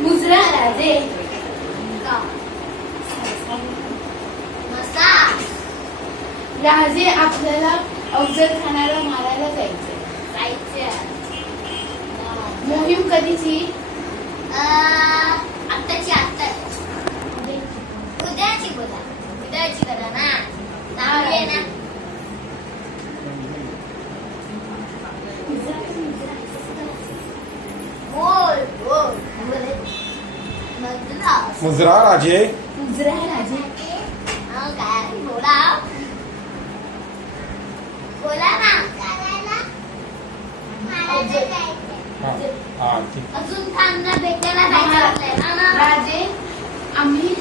मुजरा राजे राजे आपल्याला अफजल खानाला मारायला जायचे मोहीम कधीची आत्ताची उद्याची बोला उद्याची करा ना नाव घे ना बोल बोल मुजरा राजे मुजरा राजे काय बोला बोला ना अजून थांबना भेटायला जायचं राजे आम्ही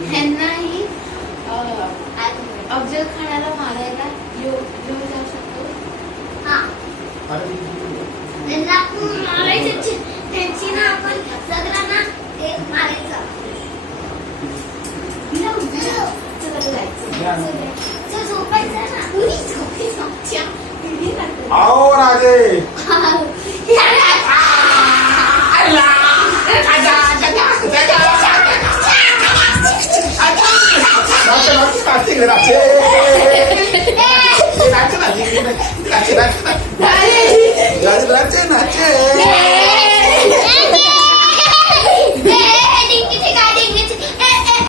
ह्यांनाही अफजल खानाला मारायला घेऊन जाऊ शकतो त्यांना मारायचं त्यांची ना आपण सगळ्यांना ते मारायचं झोपायचं ना आओ राजे नाचे